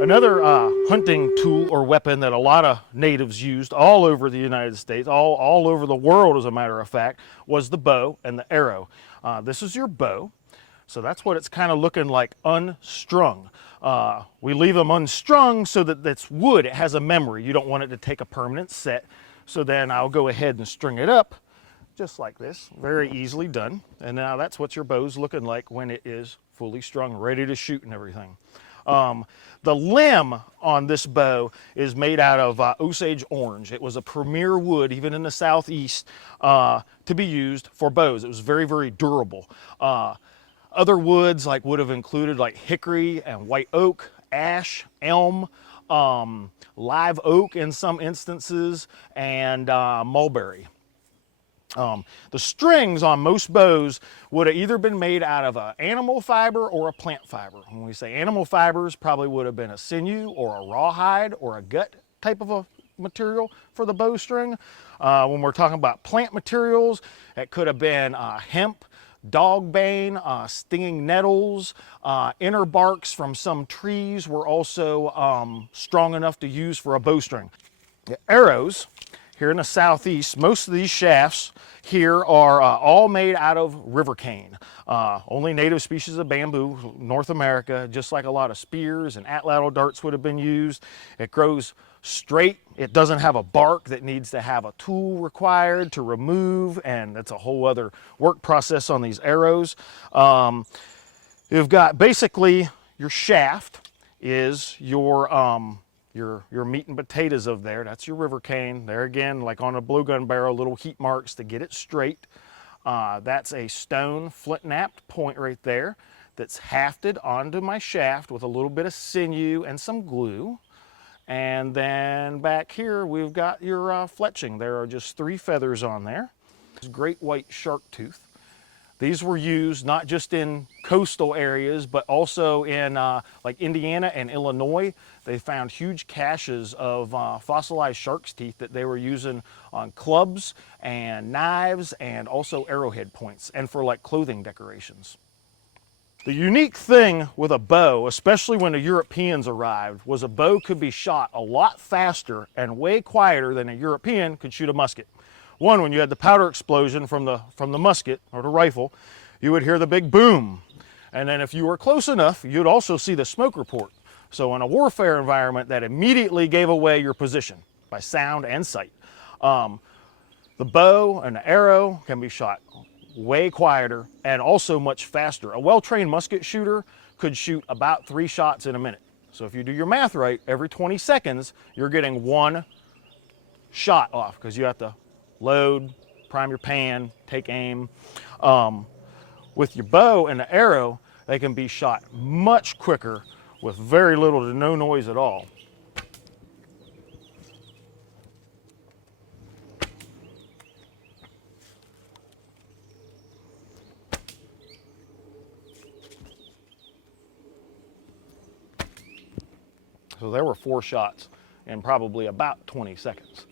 Another hunting tool or weapon that a lot of natives used all over the United States, all over the world as a matter of fact, was the bow and the arrow. This is your bow. So that's what it's kind of looking like, unstrung. We leave them unstrung so that it's wood, it has a memory. You don't want it to take a permanent set. So then I'll go ahead and string it up just like this, very easily done. And now that's what your bow's looking like when it is fully strung, ready to shoot and everything. The limb on this bow is made out of Osage orange. It was a premier wood, even in the Southeast, to be used for bows. It was very, very durable. Other woods would have included like hickory and white oak, ash, elm, live oak in some instances, and mulberry. The strings on most bows would have either been made out of an animal fiber or a plant fiber. When we say animal fibers, probably would have been a sinew or a rawhide or a gut type of a material for the bowstring. When we're talking about plant materials, it could have been hemp, dogbane, stinging nettles, inner barks from some trees were also strong enough to use for a bowstring. The arrows, here in the Southeast, most of these shafts here are all made out of river cane. Only native species of bamboo, North America, just like a lot of spears and atlatl darts would have been used. It grows straight. It doesn't have a bark that needs to have a tool required to remove, and that's a whole other work process on these arrows. You've got basically your shaft is your meat and potatoes of there. That's your river cane. There again, like on a blowgun barrel, little heat marks to get it straight. That's a stone flint-knapped point right there that's hafted onto my shaft with a little bit of sinew and some glue. And then back here, we've got your fletching. There are just 3 feathers on there. Great white shark tooth. These were used not just in coastal areas, but also in like Indiana and Illinois. They found huge caches of fossilized shark's teeth that they were using on clubs and knives and also arrowhead points and for like clothing decorations. The unique thing with a bow, especially when the Europeans arrived, was a bow could be shot a lot faster and way quieter than a European could shoot a musket. One, when you had the powder explosion from the musket or the rifle, you would hear the big boom. And then if you were close enough, you'd also see the smoke report. So in a warfare environment, that immediately gave away your position by sound and sight. The bow and the arrow can be shot way quieter and also much faster. A well-trained musket shooter could shoot about 3 shots in a minute. So if you do your math right, every 20 seconds, you're getting 1 shot off because you have to load, prime your pan, take aim. With your bow and the arrow, they can be shot much quicker with very little to no noise at all. So there were 4 shots in probably about 20 seconds.